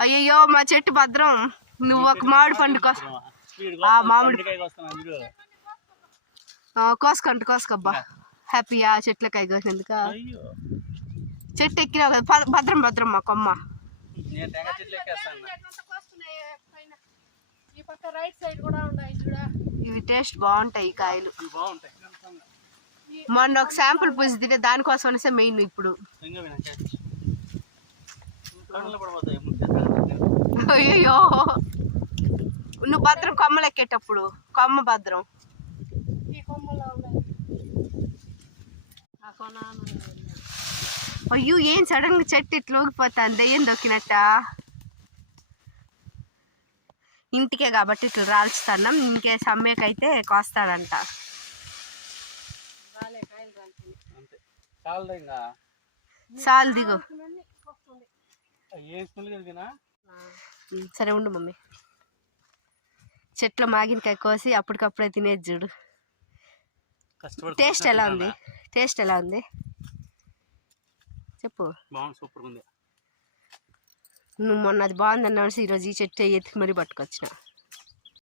అయ్యయ్యో మా చెట్టు భద్రం. నువ్వు ఒక మామిడి పండు కోస. మామిడి- కోసుకుంటు కోసుకబ్బా. హ్యాపీయా చెట్లకాయ కోసినందుక. అయ్యో. చెట్టు ఎక్కినావు కదా భద్రం భద్రం మా కొమ్మ. ఇవి టేస్ట్ బాగుంటాయి ఈ కాయలు. మొన్న ఒక శాంపుల్ పూసి తింటే దానికోసం అనేసే మెయిన్ ఇప్పుడు. అయ్యయ్యో. నువ్వు భద్రం కొమ్మలు ఎక్కేటప్పుడు కొమ్మ భద్రం. అయ్యో ఏం సడన్గా చెట్టు ఇట్లా ఊగిపోతుంది దయ్యం దొక్కినట్ట? ఇంటికే కాబట్టి ఇట్లా రాల్చుతున్నాం. ఇంకే సమ్మేకైతే కోస్తాడంట. చాలు దిగు సరే ఉండు మమ్మీ. చెట్లో మాగినకాయ కోసి అప్పటికప్పుడే తినేది చూడు. టేస్ట్ ఎలా ఉంది? టేస్ట్ ఎలా ఉంది? చెప్పు. బాగుంది సూపర్గా ఉంది. నువ్వు మొన్న అది బాగుందన్నాడు ఈరోజు ఈ చెట్టు ఎత్తుకు మరీ పట్టుకొచ్చిన.